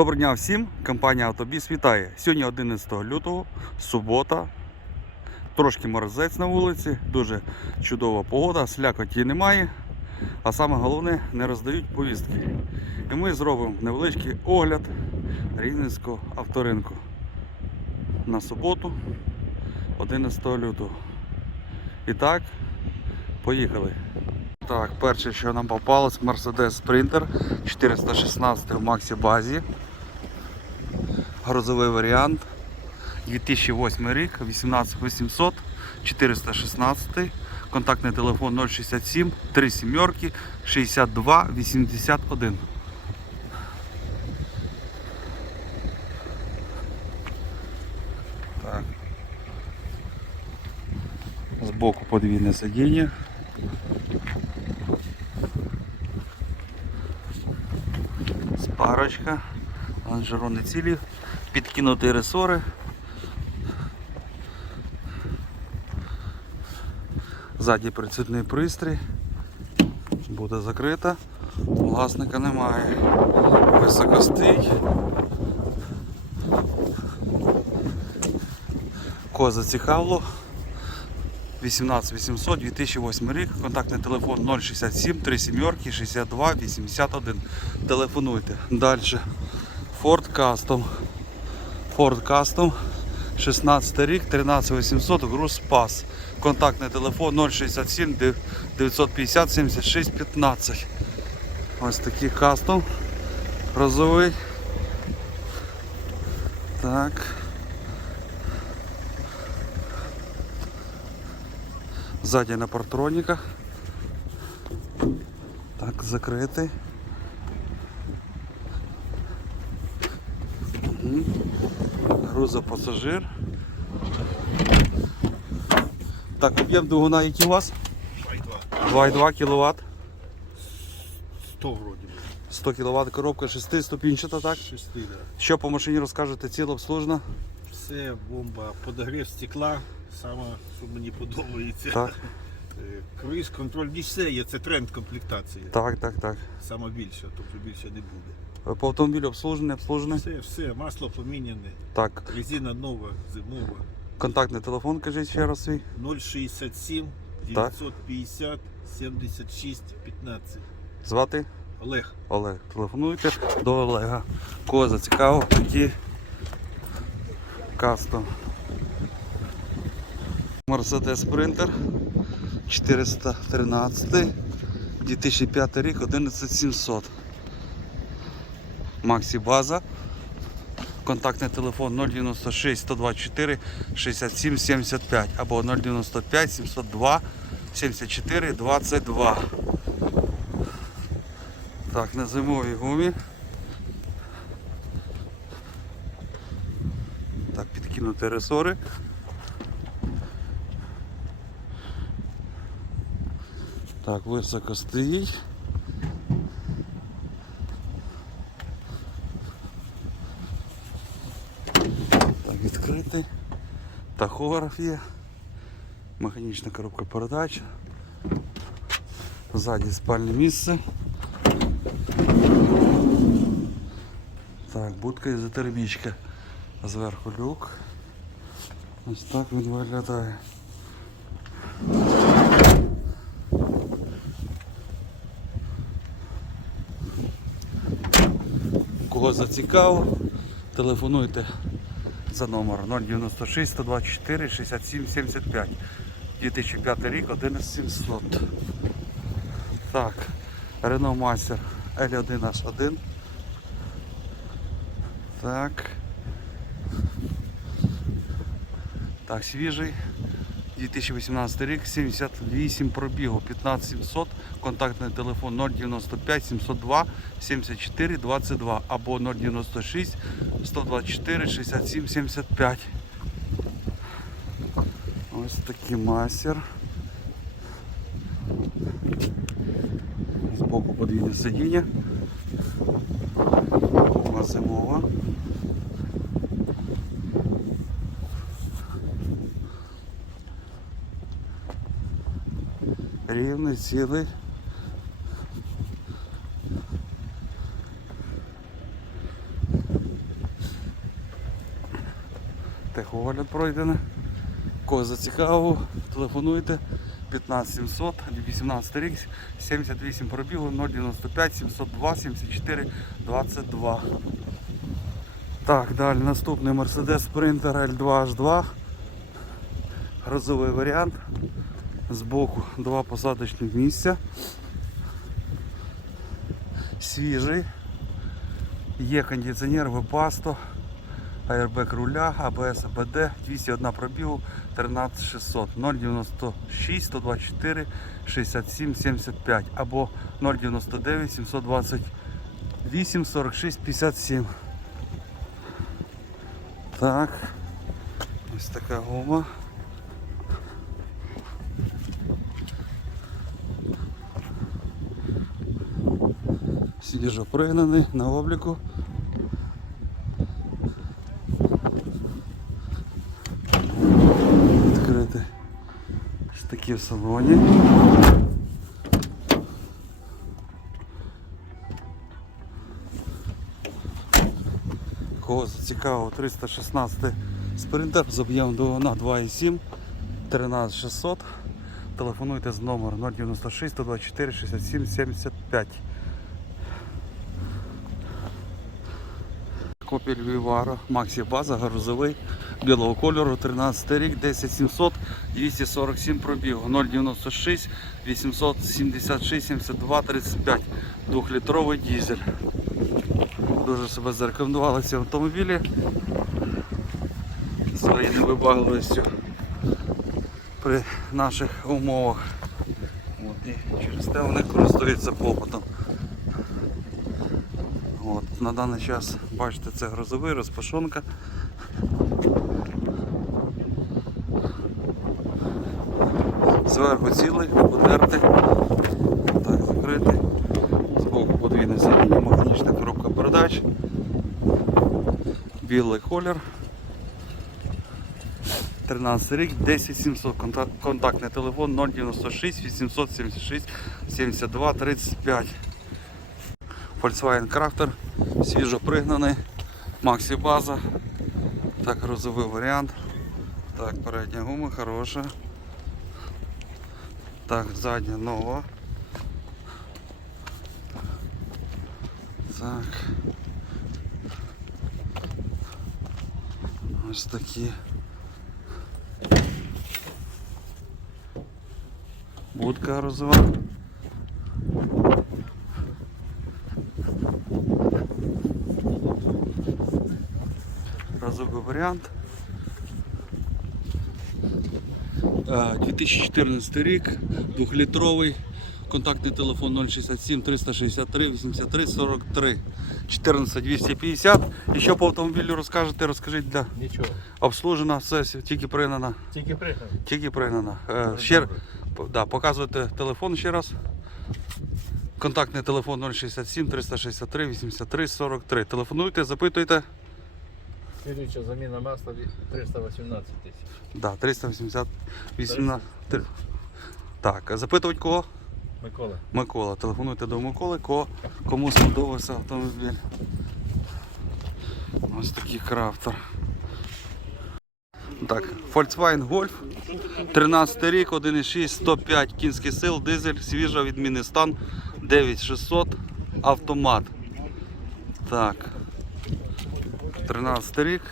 Доброго дня всім! Компанія Автобіс вітає. Сьогодні 11 лютого, субота. Трошки морозець на вулиці, дуже чудова погода, слякоті немає. А саме головне, не роздають повістки. І ми зробимо невеличкий огляд Рівненського авторинку на суботу, 11 лютого. І так, поїхали. Так, перше, що нам попалось, Mercedes Sprinter 416 в Максі базі. Грузовий варіант. 2008 рік, 18800, 416. Контактний телефон 067 3 сімерки 62 81. Так. Збоку подвійне сидіння. Спарочка, лонжерони цілі, підкинуті ресори. Ззаді прицільний пристрій. Буде закрита. Власника немає. Високо стоїть. Кого зацікавило. 18800 2008 рік, контактний телефон 067 3 сімерки 62 81. Телефонуйте. Далі. Ford Custom. Ford Custom 16 рік, 13800, груз спас. Контактний телефон 067 950 76 15. Ось такий кастом. Розовий. Так. Ззаді на партроніках. Так, закритий. Грузопасажир. Так, об'єм двигуна який у вас? 2,2 кВт. 100 вроде бы. 100 кВт коробка 6 ступінчата, так? 6 да. Що по машині розкажете? Ціло обслужено? Все, бомба, подогрів стекла, саме, що мені подобається. Так, Е, Круїз, контроль, все є, це тренд комплектації. так, так, так. Саме більше, тобто більше не буде. По автомобілю обслужений, обслужений? Все, все, масло поміняне, Так. резина нова, зимова. Контактний телефон, кажіть ще раз свій. 067 950 76 15. Звати? Олег, Олег. Телефонуйте до Олега. Кого зацікавив, тоді кастом. Mercedes Sprinter 413 2005 рік 11700. Максі база. Контактний телефон 096 124 67 75 або 095 702 74 22. Так, на зимовій гумі. Так, підкинути ресори. Так, високо стоїть. Відкритий. Тахограф є. Механічна коробка передач. Ззаді спальне місце. Так, будка ізотермічка. Зверху люк. Ось так він виглядає. Кого зацікавив, телефонуйте за номером 096 124 67 75. 2005 рік 11700. Так, Renault Master L1H1. Так. Так, свіжий. 2018 рік, 78 пробігу, 15700, контактний телефон 095 702 74 22 або 096 124 67 75. Ось такий мастер. Збоку подвійне сидіння. Гума зимова. Рівний, цілий. Техогляд пройдений. Кого зацікавив, телефонуйте 15 700, 18 рік, 78 пробігу, 095 702 74 22. Так, далі наступний Mercedes Sprinter L2H2. Грозовий варіант. Збоку два посадочних місця. Свіжий. Є кондиціонер, випасто, аербек руля, АБС, АБД, 201 пробігу, 13600, 096, 124, 67, 75 або 099, 728, 46, 57. Так, ось така гума. Свіжо пригнаний на обліку. Штаки в салоні. Кого зацікавив 316 спринтер з об'ємом двигуна 2,7 13600. Телефонуйте з номером 096 124 67 75. Копіль Вівара, Максі База, грузовий, білого кольору, 13 рік, 10700, 247 пробігу, 096, 876, 72, 35, 2-літровий дізель. Дуже себе зарекомендували ці автомобілі своєю невибагливістю при наших умовах. От, і через те вони користуються попитом. От, на даний час, бачите, це грозовий, розпашонка. Зверху цілий, подертий, так, закритий. Збоку подвійне сидіння, механічна коробка передач. Білий колір. 13 рік, 10700, конта- контактний телефон 096 876 72 35. Volkswagen Crafter, свіжо пригнаний, Maxi база. Так, розовий варіант. Так, передня гума хороша. Так, задня нова. Так. Ось такі. Будка розова. Разовий варіант. 2014 рік, двохлітровий, контактний телефон 067 363 83 43 14 250. І що по автомобілю розкажете, розкажіть для Нічого. обслужена, все тільки пригнана. Тільки приїхав. Тільки пригнана. Е, ще, да, показуйте телефон ще раз. Контактний телефон 067 363 83 43. Телефонуйте, запитуйте. Слідуюча заміна масла 318 тисяч. Да, 380 18. Три- Так, запитувати кого? Микола. Микола. Телефонуйте до Миколи, кого, кому сподобався автомобіль. Ось такий крафтер. Так, Volkswagen Golf. 13 рік, 1,6, 105 кінських сил, дизель, свіжа, відмінний стан, 9600, автомат. Так. 13 рік,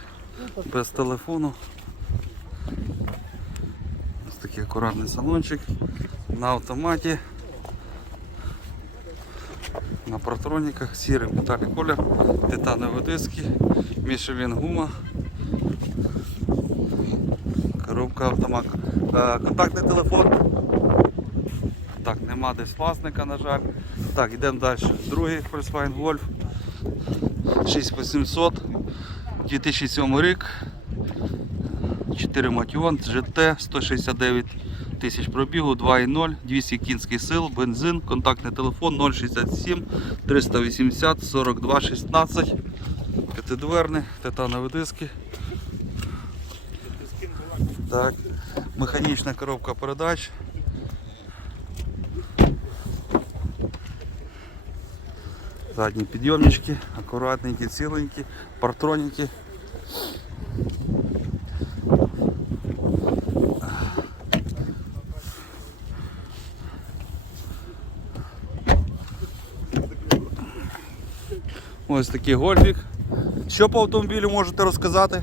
без телефону. Ось такий акуратний салончик на автоматі. На протроніках, сірий металік колір, титанові диски, Мішелін гума, коробка автомат. Е, контактний телефон. Так, нема десь власника, на жаль. Так, йдемо далі. Другий Volkswagen Golf 6800, 2007 рік. 4 мотіон, GT, 169 тисяч пробігу, 2,0, 200 кінських сил, бензин, контактний телефон 067 380 42 16. П'ятидверний, титанові диски. Так. Механічна коробка передач. Задні підйомнички, акуратненькі, ціленькі, партроніки. Ось такий гольфік. Що по автомобілю можете розказати?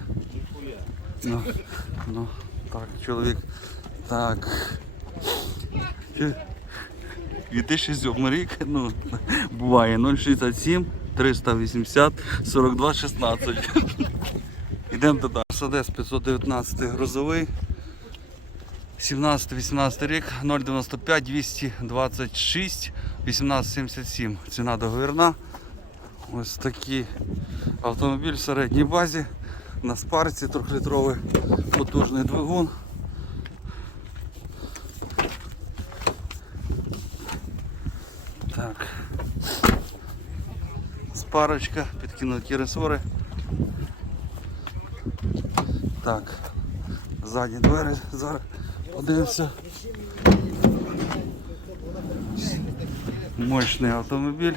Ну, ну, Так, чоловік. Так. Чи- 2007 рік, ну, буває 067 380 42 16. Йдемо туди. Мерседес 519 грузовий. 17-18 рік, 095 226 1877. Ціна договірна. Ось такий автомобіль в середній базі. На спарці 3-літровий потужний двигун. Спарочка, підкинуті ресори. Так. Задні двері зараз подивимося. Мощний автомобіль.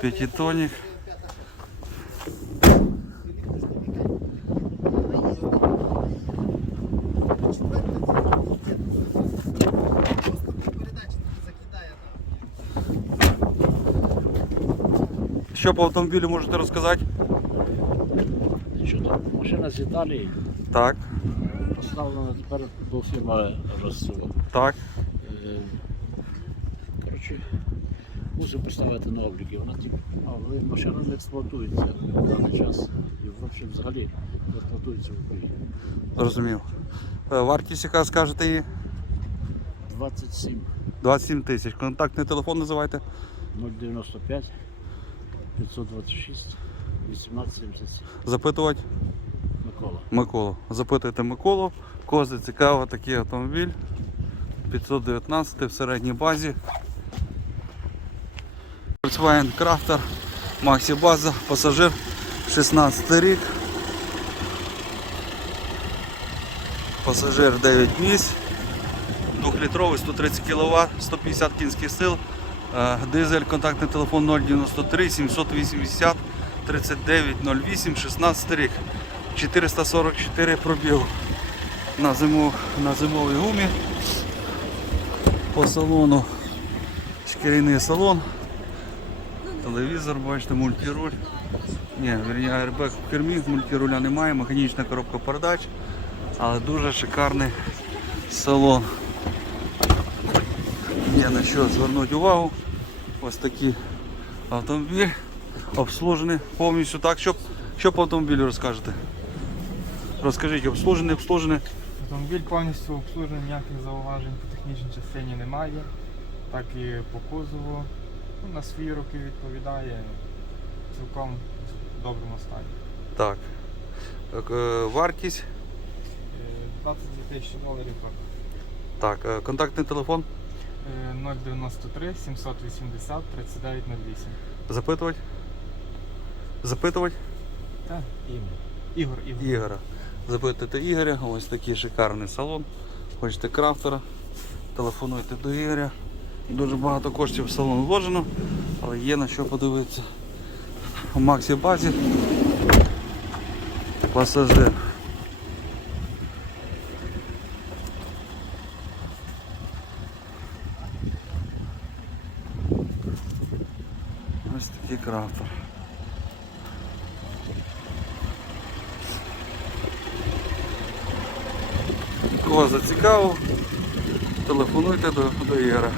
П'ятитонник. Що по автомобілю можете розказати? Там? Машина з Італії Так, поставлена тепер до фірма розсула. так. Коротше, мусив поставити на обліки. Вона тільки, машина не експлуатується на даний час. І взагалі взагалі не експлуатується в Україні. Зрозумів. Е, Вартість, яка скажете її? 27 27 тисяч. Контактний телефон називайте. 095 526 1877. Запитувати Микола. Миколу. Запитуйте Миколу. Кози цікаво такий автомобіль. 519 в середній базі. Volkswagen Crafter, Maxi База, пасажир 16 рік. Пасажир 9 місць. 2-літровий, 130 кВт, 150 кінських сил. Е, Дизель, контактний телефон 093 780 39 08 16 рік. 444 пробігу на, зиму, на зимовій гумі. По салону шкіряний салон. Телевізор, бачите, мультируль. Ні, вірні, аербек в кермі, мультируля немає, механічна коробка передач, але дуже шикарний салон. Є на що звернути увагу. Ось такий автомобіль обслужений повністю так, щоб, що по автомобілю розкажете. Розкажіть, обслужений, обслужений. Автомобіль повністю обслужений, ніяких зауважень по технічній частині немає. Так і по кузову. Ну, на свої роки відповідає цілком в доброму стані. Так. Так, е, Вартість. Е, 22 тисячі доларів так. Так, е, контактний телефон. Е, 093 780 3908. Запитувати. Запитувати Так, Ігор, Ігор. Ігора. Запитуйте Ігоря, ось такий шикарний салон. Хочете крафтера, телефонуйте до Ігоря. Дуже багато коштів в салон вложено, але є на що подивитися. У Максі базі. Пасажир. Такий. Кого зацікавив, телефонуйте до, до Ігора.